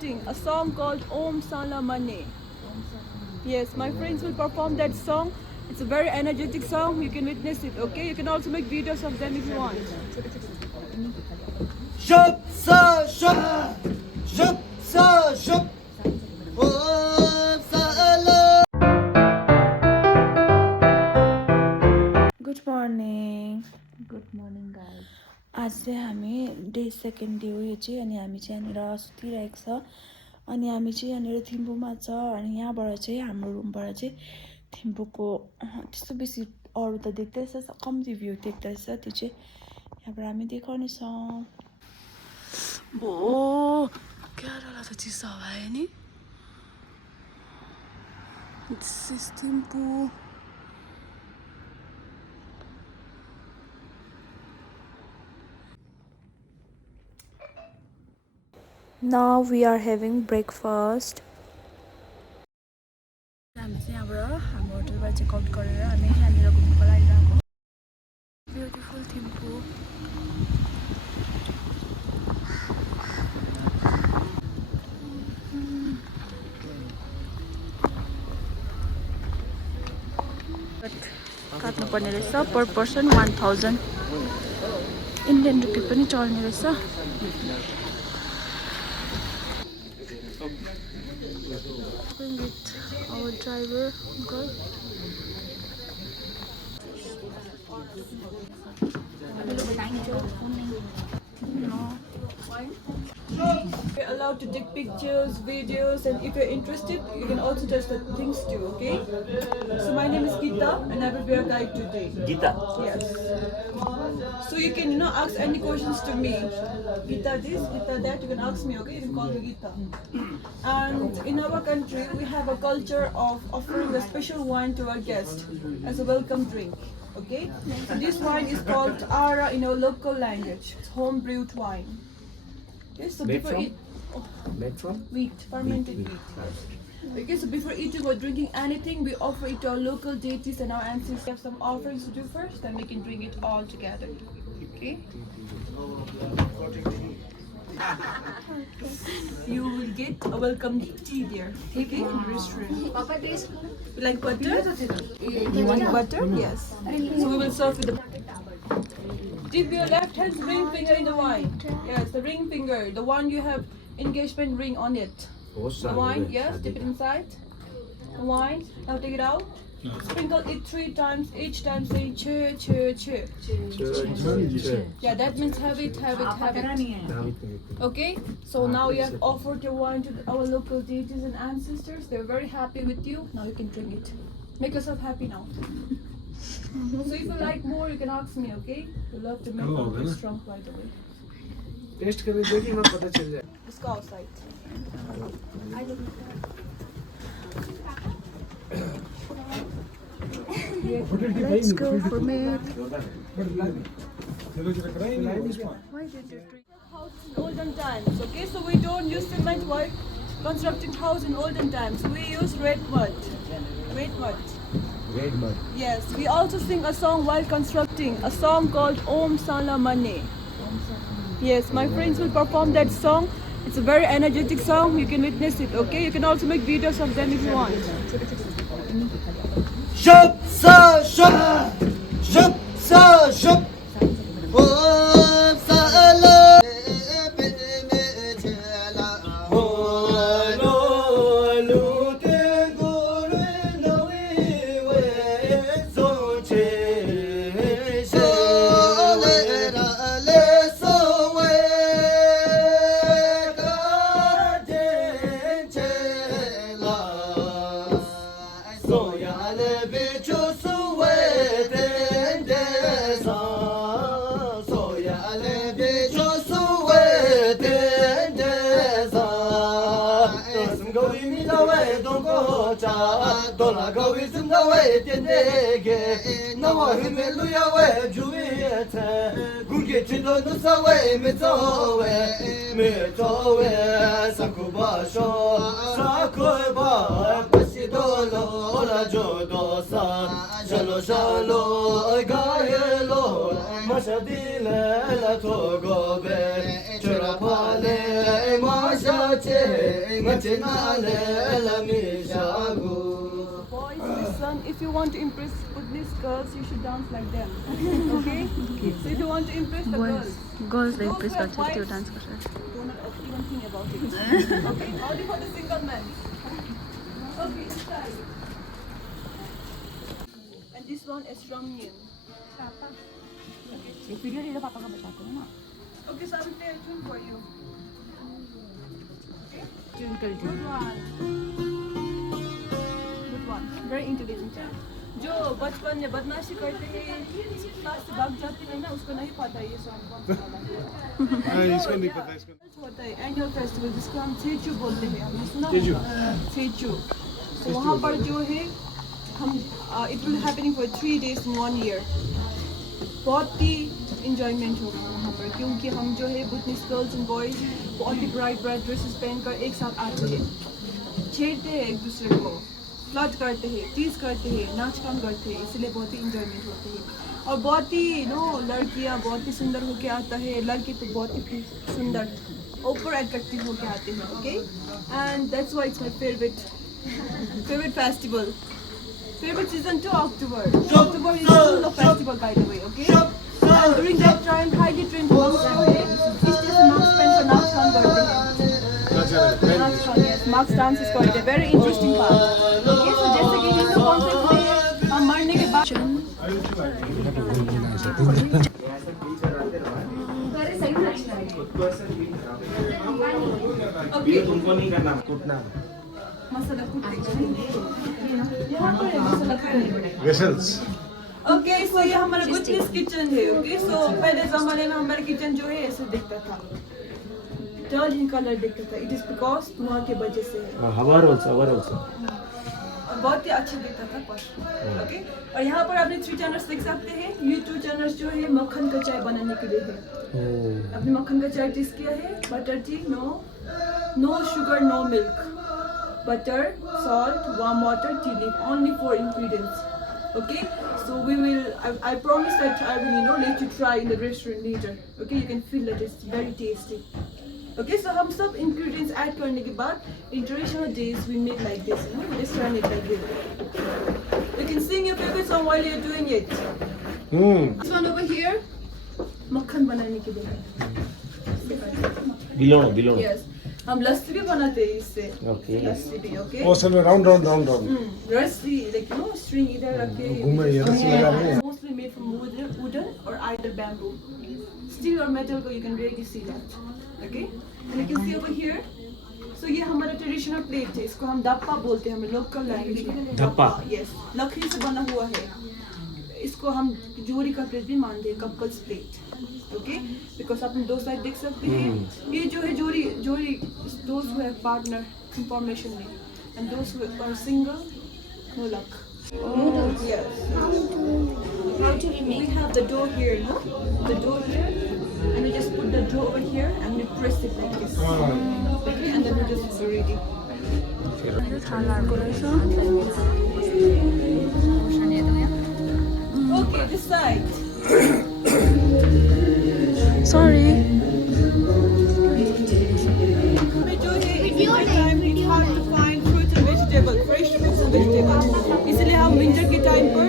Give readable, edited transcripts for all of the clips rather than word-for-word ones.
constructing a song called Om Sala Mane. Yes, my friends will perform that song. It's a very energetic song. You can witness it, okay? You can also make videos of them if you want. Shup sa shup, shup sa shup. Good morning. Good morning, guys. आज चाहिँ हामी day second day हो यो चाहिँ अनि हामी चाहिँ यहाँनिर सुतिरहेको छ अनि हामी चाहिँ यहाँनिर थिम्पूमा छ अनि यहाँबाट चाहिँ हाम्रो रुमबाट चाहिँ थिम्पूको त्यस्तो बेसी अरू त देख्दैछ कम्ती भ्यू देख्दैछ त्यो चाहिँ यहाँबाट हामी देखाउनेछौँ ओ क्या त चिसो हावा आयो नि this is Thimphu Now we are having breakfast. हामी चाहिँ यहाँबाट हाम्रो होटलबाट चेक आउट गरेर हामी यहाँनिर घुम्नुको लागि गएको ब्युटिफुल थिम्पू काट्नुपर्ने रहेछ पर पर्सन 1000 इन्डियन रुपी पनि चल्ने रहेछ with our driver uncle. You're allowed to take pictures, videos, and if you're interested, you can also touch the things too, okay? So my name is Gita and I will be your guide today. Gita. Yes. So you can, ask any questions to me. Gita this, Gita that, you can ask me, okay? You can call me Gita. And in our country, we have a culture of offering a special wine to our guest as a welcome drink. Okay? So this wine is called Ara in our local language. It's home brewed wine. Okay, so before Made from? wheat, fermented wheat. Okay, so before eating or drinking anything, we offer it to our local deities and our ancestors. We have some offerings to do first, then we can drink it all together. Okay? You will get a welcome tea there. Okay? In the restaurant. You like butter? You want butter? Yes. So we will serve with the dip your left hand's ring finger in the wine. Yes, the ring finger, the one you have engagement ring on it. The wine, yes, dip it inside. The wine, now take it out. Sprinkle it 3 times, each time saying che, che, che. Yeah, that means have it, have it, have it. Okay, so now you have offered your wine to our local deities and ancestors. They're very happy with you. Now you can drink it. Make yourself happy now. So if you like more, you can ask me, okay? We love to make you very strong right away. Taste करके देखिए मैं पता चल जाए. Let's go outside. Let's go for me. Why did you drink house in olden times? Okay, so we don't use cement while constructing house in olden times. We use red mud. Red mud. Red mud. Yes, we also sing a song while constructing, a song called Om Sala Mane. Yes, my friends will perform that song. It's a very energetic song. You can witness it, okay? You can also make videos of them if you want. Shup sa shup, shup sa shup. Om Sala. Dola gawi zimda we tendege na wa himelu ya we juwete gunge chido nusa we metowe sakuba sho sakuba pasidolo la jodosa shalo shalo gaelo mashadile la togobe chora pale mashache Boys, listen, if you want to impress Bhutanese girls, you should dance like them. Okay? So if you want to impress the girls, गर्ल्सले those impress who have गर्छ त्यो wives, dance गर्छ do not even think about it. Okay? Only for the single men. Okay, this side. And this one is Ramyeon. Okay, so I will play a tune for you. Okay? Good one. Good one. Very intelligent. जो बचपन में बदमाशी करते हैं class से भाग जाते हैं ना उसको नहीं पता ये सॉन्ग कौन सा वाला है इसको नहीं पता इसको होता है एनुअल फेस्टिवल जिसको हम थेचू बोलते हैं आपने सुना होगा थेचू तो वहाँ पर जो है हम it will happening for 3 days in 1 year बहुत ही इंजॉयमेंट होगा वहाँ पर क्योंकि हम जो है बुद्धिस्ट गर्ल्स एंड बॉयज बहुत ही ब्राइट ब्राइट ड्रेसेस पहनकर एक साथ आते हैं छेड़ते हैं एक दूसरे को फ्लर्ट करते हैं टीज करते हैं नाच काम करते हैं इसलिए बहुत ही इंजॉयमेंट होती है और बहुत ही लड़कियाँ बहुत ही सुंदर होके आता है लड़के तो बहुत ही सुंदर ऊपर अट्रैक्टिव होके आते हैं okay and that's why it's my favourite festival favorite season to October is full of festival by the way okay and during that time highly trained monks जो है इस जैसे monks पहन कर नाच काम करते हैं नाच काम yes monks dances करते हैं very interesting part okay so जैसे कि हिंदू कॉन्सेप्ट में हम मरने के बाद okay तुमको नहीं करना कूटना मसाला यहाँ पर है मसाला वेसल्स ओके सो ये हमारा बुद्धिस्ट किचन है ओके सो पहले ज़माने में हमारा किचन जो है ऐसे दिखता था डल इन कलर दिखता था इट इज बिकॉज धुआं के वजह से हमारा also बहुत ही अच्छा दिखता था पर ओके और यहाँ पर आपने 3 चैनल्स देख सकते हैं ये 2 चैनल्स जो है मक्खन का चाय बनाने के लिए है आपने मक्खन का चाय टेस्ट किया है butter tea no sugar no milk butter, salt, warm water, tea leaf, only 4 ingredients. Okay, so we will. I promise that I will, let you try in the restaurant later. Okay, you can feel that it's very tasty. Okay, so हम सब ingredients add करने के बाद in traditional days we make like this, we just turn it like this. You can sing your favorite song while you're doing it. This one over here, मक्खन बनाने के लिए. Below. Yes. हम लस्सी भी बनाते हैं इससे लस्सी भी ओके वो सब राउंड रस्सी लाइक स्ट्रिंग इधर रख के घूमे ये रस्सी लगा रहे हैं mostly made from wooden or either bamboo steel or metal को you can really see that okay and you can see over here so ये हमारा ट्रेडिशनल प्लेट है इसको हम दप्पा बोलते हैं हम लोकल लैंग्वेज में दप्पा यस लकड़ी से बना हुआ है इसको हम जोड़ी का प्लेट भी मानते हैं कपल्स प्लेट ओके बिकॉज अपने 2 साइड देख सकते हैं ये जो है जोड़ी those who have partner information में and those who are single no luck yes how do we make we have the dough here the dough here and we just put the dough over here and we press it like this okay and then we just ready okay this side Sorry. It's hard to find fruits and vegetables, fresh fruits and vegetables. इसलिए हम winter के time पर,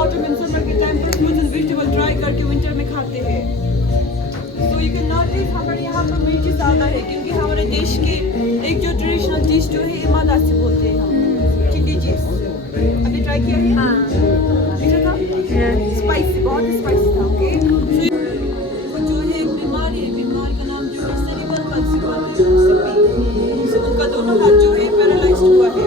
autumn and summer के time पर fruits and vegetable dry करके winter में खाते हैं. So you can notice हमारे यहाँ पर मिर्ची ज़्यादा है क्योंकि हमारे देश के एक जो ट्रेडिशनल डिश जो है इमादासी बोलते हैं हम, चिली चीज़. आपने ट्राई किया है? हाँ. अच्छा था? स्पाइसी, बहुत स्पाइसी था. ओके. उनका दोनों हाथ जो है पैरालाइज्ड हुआ है.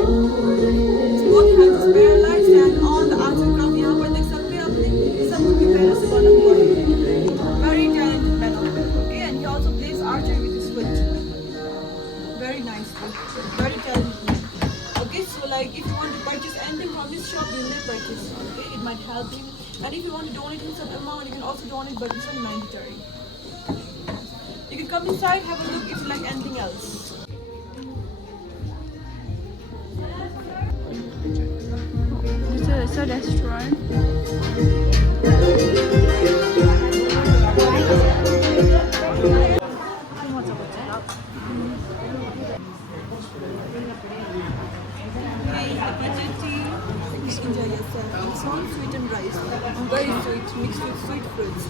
both hands is paralyzed and on the archer cup यहाँ पर देख सकते हैं आपने सब उनके पैरों से बना हुआ है. Very talented man, okay, and he also plays archery with his foot. Very nice, very talented man. Okay, so like if you want to purchase anything from his shop, you may purchase. Okay, it might help him. And if you want to donate him some amount, you can also donate, but it's not mandatory. You can come inside, have a look if you like anything else. It's a restaurant. with your tea, you can enjoy yourself. And this one sweetened rice, very sweet, mixed with sweet fruits.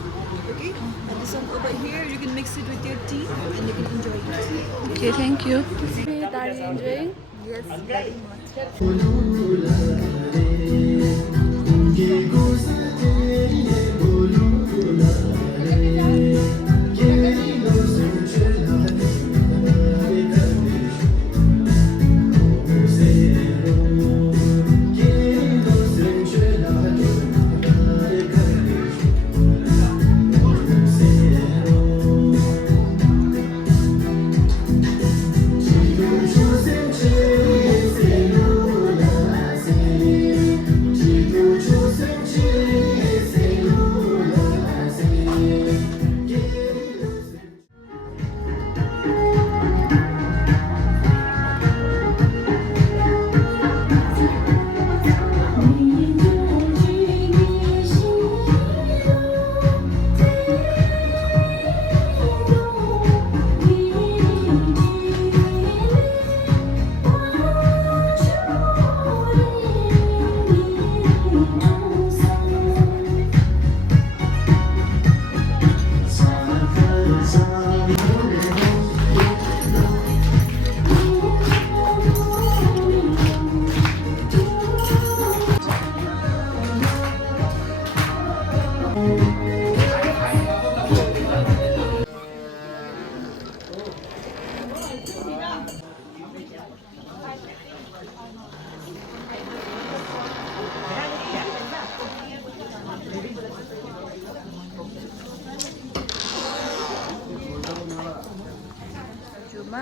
Okay, and this one over here, you can mix it with your tea and you can enjoy it. Okay, thank you. Are you enjoying? Yes, very much.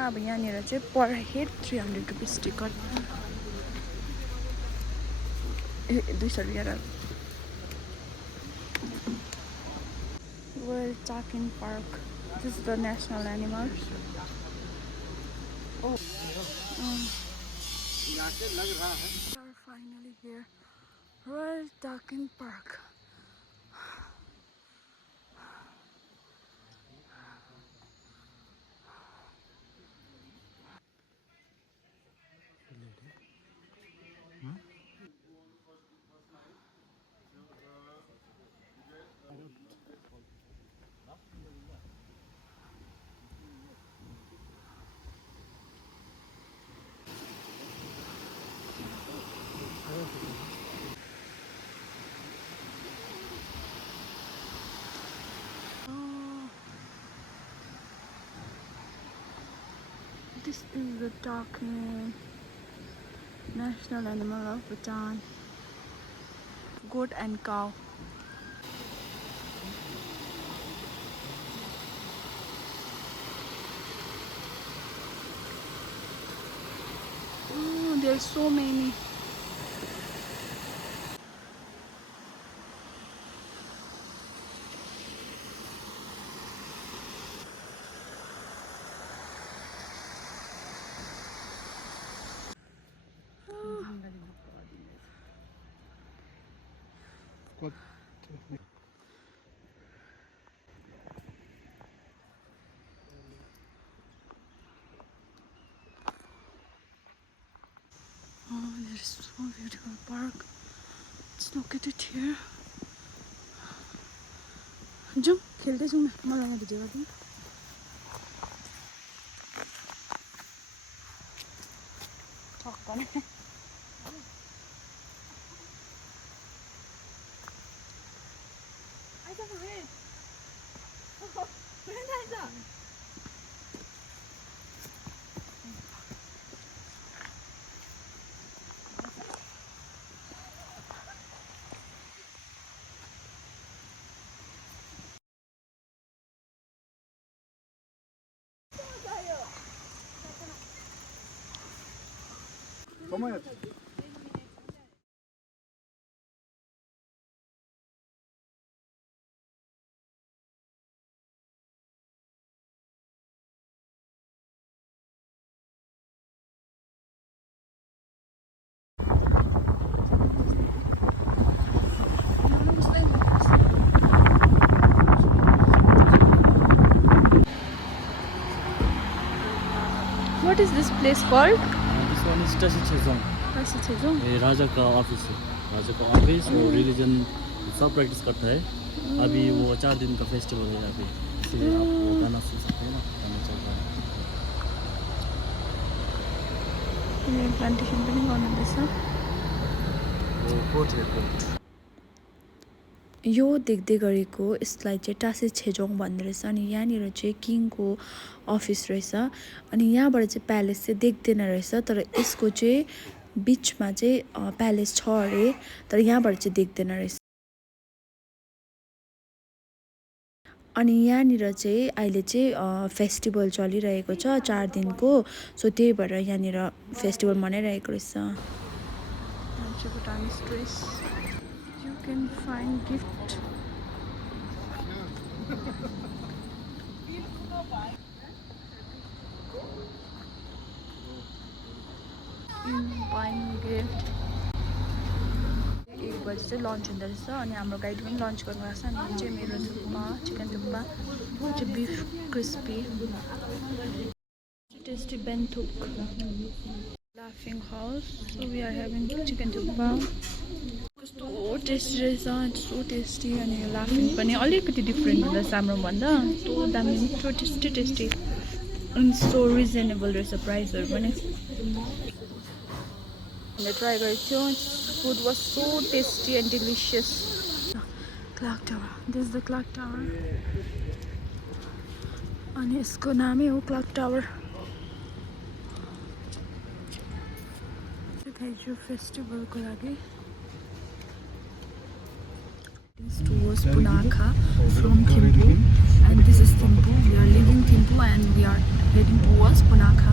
अब यहाँनिर चाहिँ पर head 300 rupees ticket 200 रुपियाँ Well, Takin Park. This is the national animal. Oh. We are finally here. Well, Takin Park. This is the Takin national animal of Bhutan. Goat and cow. Oh, there's so many. Oh, there's so beautiful park. It's located here. जाऊँ खेल्दै जाऊँ न मलाई यहाँ video गर्दिनु ठक्क नै What is this place called? This one is Tashi Zone. Tashi छेजोङ ये राजा का ऑफिस है। राजा का ऑफिस वो रिलीजन सब प्रैक्टिस करता है। अभी वो 4 दिन का फेस्टिवल है अभी, इसलिए आप वो गाना सुन सकते हैं ना, गाना चल रहा है। यहाँ प्लान्टेसन पनि गर्नुहुँदैछ। वो कोट है, कोट। यो देख्दै गरेको यसलाई चाहिँ टासे छेजोङ भन्दो रहेछ अनि यहाँनिर चाहिँ किङको अफिस रहेछ अनि यहाँबाट चाहिँ प्यालेस चाहिँ देख्दैन रहेछ तर यसको चाहिँ बिचमा चाहिँ प्यालेस छ अरे तर यहाँबाट चाहिँ देख्दैन रहेछ। अनि यहाँनिर चाहिँ अहिले चाहिँ फेस्टिभल चलिरहेको छ 4 दिनको, सो त्यही भएर यहाँनिर फेस्टिभल मनाइरहेको रहेछ। You can find gift. Buying gift. 1 बजी चाहिँ लन्च हुँदो रहेछ अनि हाम्रो गाइड पनि लन्च गर्नुभएको छ अनि चाहिँ मेरो थुक्पा चिकन थुक्पा चाहिँ बिफ क्रिस्पी टेस्टी बेन्थुक लाफिङ house so we are having chicken thukpa कस्तो टेस्टी रहेछ सो टेस्टी अनि लाफिङ पनि अलिकति डिफ्रेन्ट हुँदैछ हाम्रोभन्दा कस्तो दामी मिठो टेस्टी टेस्टी अनि सो रिजनेबल रहेछ प्राइसहरू पनि हामीले ट्राई गरेको थियौँ food was so tasty and delicious. Clock tower. This is the clock tower. अनि यसको नामै हो क्लक टावर। यो फेस्टिभलको लागि towards Punakha from Thimphu and this is Thimphu. We are leaving Thimphu and we are heading towards Punakha.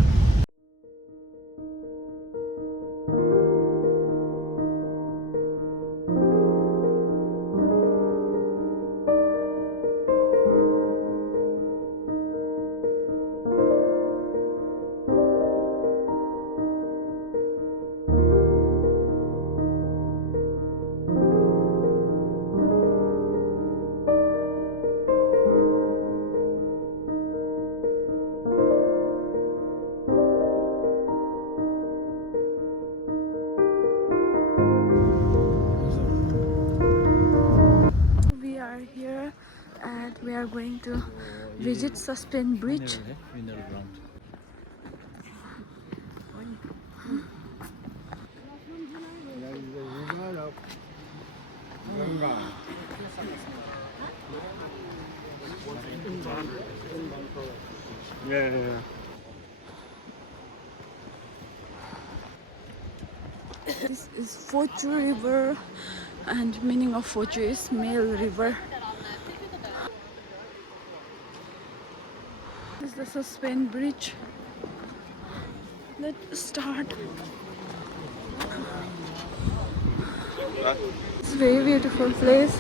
We are going to visit Suspend Bridge. This is Phochu River and meaning of Phochu is male river. This is the Suspend Bridge. Let's start. It's a very beautiful place.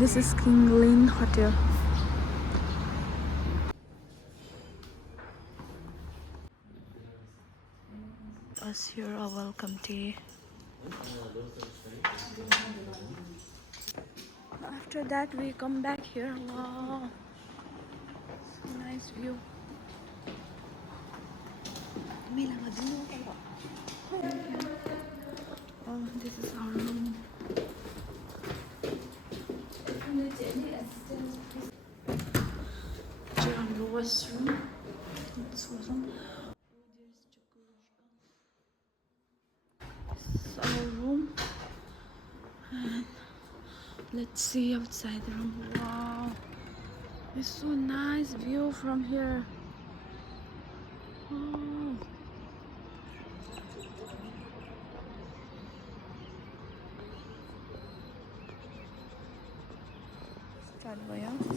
This is King Lin Hotel. us here a welcome tea. After that we come back here. Wow, nice view. Oh, this is our room. Our washroom. This washroom. This is our room. And let's see outside the room. Wow, it's so nice view from here. Oh. Start भयो.